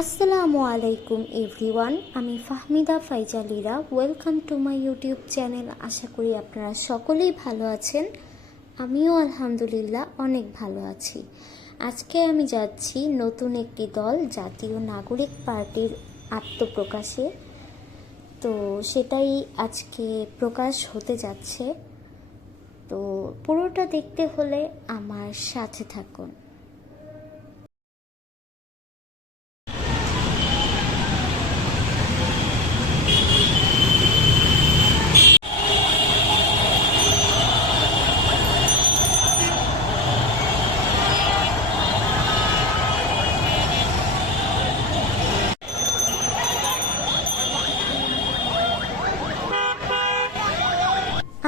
আসসালামু আলাইকুম এভরিওয়ান, আমি Fahmida Faizalira. Welcome to my YouTube channel. আশা করি আপনারা সকলেই ভালো আছেন। আমিও আলহামদুলিল্লাহ অনেক ভালো আছি। আজকে আমি যাচ্ছি নতুন একটি দল জাতীয় নাগরিক পার্টির আত্মপ্রকাশে। তো সেটাই আজকে প্রকাশ হতে যাচ্ছে। তো পুরোটা দেখতে হলে আমার সাথে থাকুন।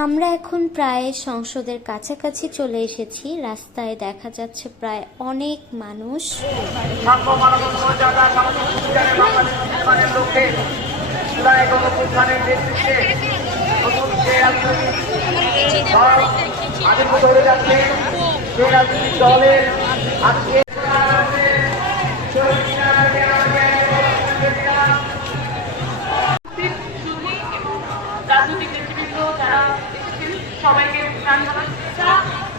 আমরা এখন প্রায় সংসদের কাছাকাছি চলে এসেছি। রাস্তায় দেখা যাচ্ছে প্রায় অনেক মানুষ। সবাইকে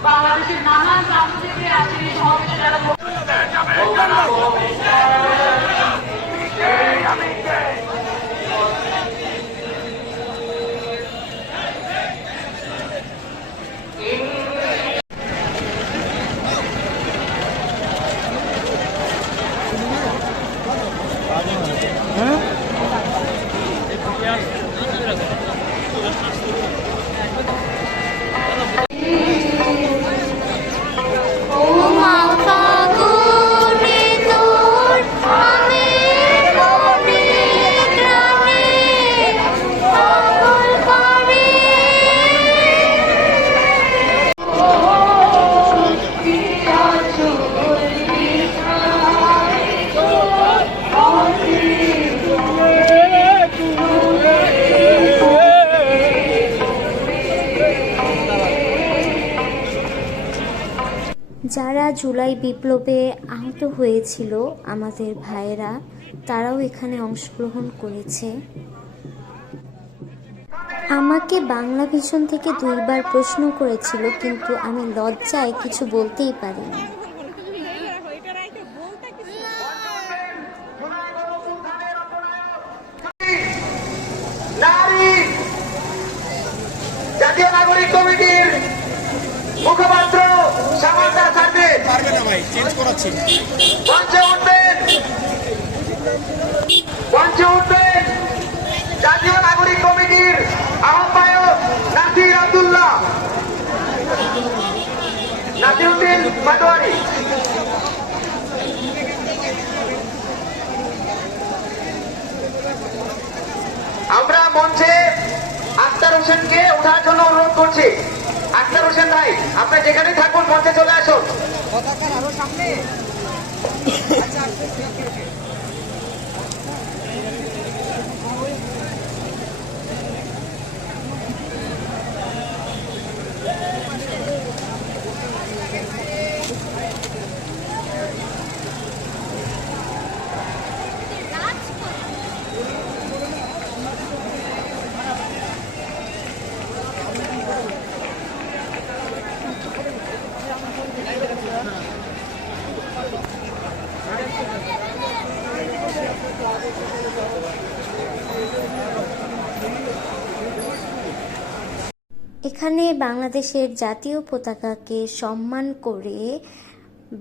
বাংলাদেশের নানান প্রান্ত থেকে আজকের এই সমাবেশে যারা যারা জুলাই বিপ্লবে আহত হয়েছিল আমাদের ভাইয়েরা, তারাও এখানে অংশগ্রহণ করেছে। আমাকে বাংলা ভিশন থেকে 2বার প্রশ্ন করেছিল, কিন্তু আমি লজ্জায় কিছু বলতেই পারিনি। জাতীয় নাগরিক কমিটির মুখপাত্র সামান্তা থাকবেন, মঞ্চে উঠবেন জাতীয় নাগরিক কমিটির আহ্বায়ক নাসিরউদ্দিন পাটোয়ারি। আমরা মঞ্চে আখতার হোসেনকে ওঠার জন্য অনুরোধ করছি। আখতার হোসেন ভাই, আপনি যেখানেই থাকুন মঞ্চে চলে আসুন। আরো সামনে এখানে বাংলাদেশের জাতীয় পতাকাকে সম্মান করে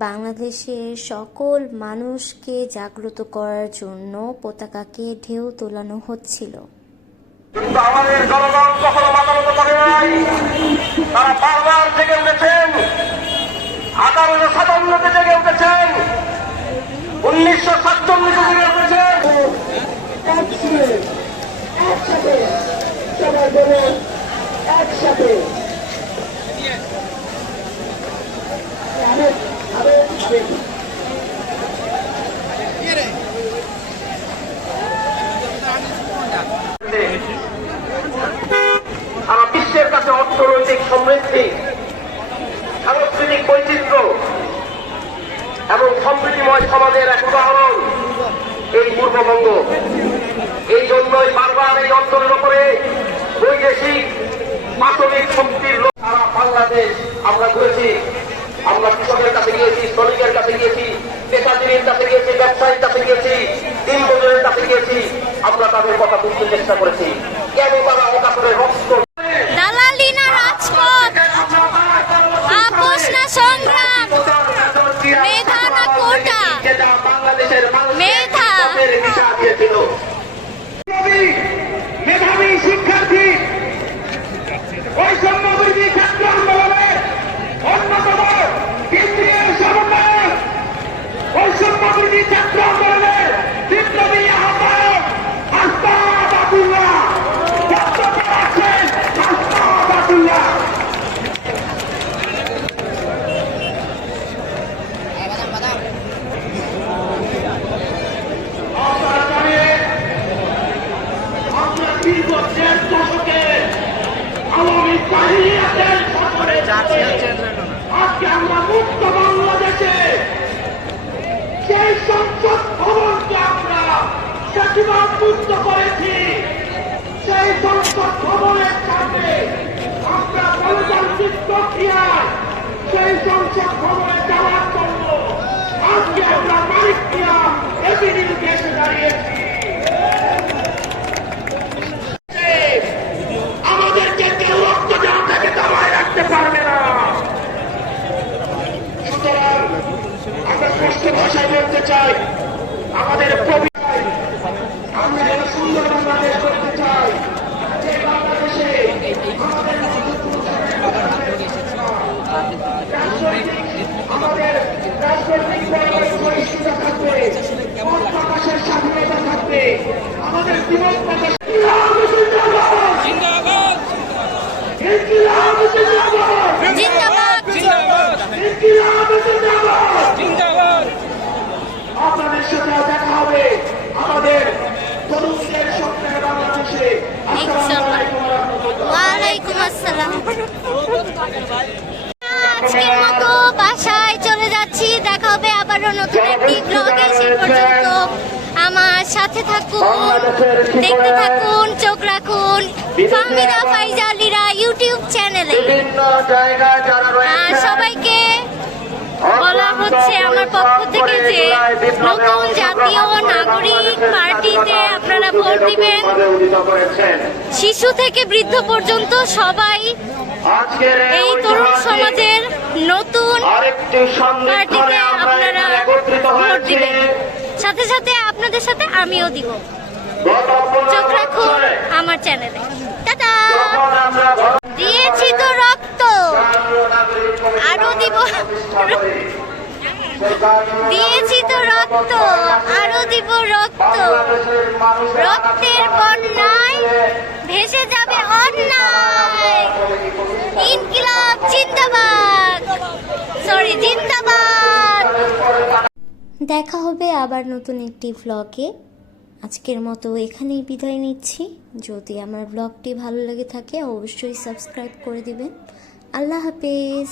বাংলাদেশের সকল মানুষকে জাগ্রত করার জন্য পতাকাকে ঢেউ তোলানো হচ্ছিল। কিন্তু আমাদের জনগণ কখনো মাথা নত করে নাই। তারা বারবার জেগে উঠেছেন, 1857-তে জেগে উঠেছেন, 1947-তে জেগে উঠেছেন। একসাথে সবাই বলুন, একসাথে সারা বিশ্বের কাছে অর্থনৈতিক সমৃদ্ধি, সাংস্কৃতিক বৈচিত্র্য এবং সমৃদ্ধিময় সমাজের এক উদাহরণ বঙ্গভঙ্গ। এই জন্যই বারবার এই অঞ্চলের উপরে বৈদেশিক প্রাথমিক শক্তির লোক সারা বাংলাদেশ আমরা ঘুরেছি। আমরা কৃষকের কাছে গিয়েছি, শ্রমিকের কাছে গিয়েছি, পেশাজীবীর কাছে গিয়েছি, ব্যবসায়ীর কাছে গিয়েছি, দিনমজুরের কাছে গিয়েছি। আমরা তাদের কথা বুঝতে চেষ্টা করেছি, কেন তারা একাত্তরের রক্ত দালালি না রাজপথ, আপোষ না সংগ্রাম, মেধা না কোটা, যেটা বাংলাদেশের মেধা। মানুষের দিশা দিয়েছিল। মেধাবী শিক্ষার্থী বৈষম্যবিরোধী ছাত্র আন্দোলনের অন্যতম কেন্দ্রীয় সমন্বয়ক, বৈষম্যবিরোধী ছাত্র আন্দোলনের বিপ্লবী আহ্বায়ক আহমদ আবদুল্লাহ বক্তব্য রাখছেন। আহমদ আবদুল্লাহ আপনারা জানেন আমরা দীর্ঘ 1.5 দশকে আওয়ামী বাহিনীর শাসনে আজকে আমরা মুক্ত বাংলাদেশে সেই সংসদ ভবনকে আমরা বেশিরভাগ মুক্ত করেছি। সেই সংসদ ভবনের সামনে আমরা গণতান্ত্রিক প্রক্রিয়ায় সেই সংসদ ভবনে যাওয়ার জন্য আজকে আমরা মালিক দিয়া এভিনিউকে এসে দাঁড়িয়েছি। আমাদেরকে কেউ রক্ত দেওয়া থেকে দাবায় রাখতে পারবে না। সুতরাং আমরা স্পষ্ট ভাষায় বলতে চাই, আমাদের আমরা একটা সুন্দর বাংলাদেশ করতে চাই, যে বাংলাদেশে আমাদের আমাদের রাজনৈতিক পরিষ্কার থাকবে, মত প্রকাশের স্বাধীনতা থাকবে, আমাদের জীবন প্রকাশ আপনাদের সাথে দেখা হবে আমাদের তরুণদের স্বপ্নের বাংলাদেশে। ওয়ালাইকুম আসসালাম। আজকের মতো বাসায় চলে যাচ্ছি, দেখা হবে আবারও নতুন একটি ব্লগে। সে পর্যন্ত আমার সাথে থাকুন, দেখতে থাকুন, চোখ রাখুন ফাহমিদা ফাইজা লিরা ইউটিউব চ্যানেলে। বিভিন্ন জায়গায় যারা আর রয়েছে সবাইকে বলা হচ্ছে আমার পক্ষ থেকে যে নতুন জাতীয় নাগরিক পার্টিতে আপনারা ভোট দিবেন। শিশু থেকে বৃদ্ধ পর্যন্ত সবাই এই তরুণ সমাজের নতুন পার্টিতে আপনারা ভোট দিবেন। সাথে সাথে আপনাদের সাথে আমিও দিব। চোখ রাখুন আমার চ্যানেলে। টাটা। দিয়েছি তো রক্ত, আরো দিব। দিয়েছি তো রক্ত, আরো দিব রক্ত। রক্তের বন্যায় ভেসে যাবে অন্যায়। ইনকিলাব জিন্দাবাদ, সরি জিন্দাবাদ। দেখা হবে আবার নতুন একটি ভ্লগে। আজকের মতো এখানেই বিদায় নিচ্ছি। যদি আমার ব্লগটি ভালো লেগে থাকে অবশ্যই সাবস্ক্রাইব করে দিবেন। আল্লাহ হাফেজ।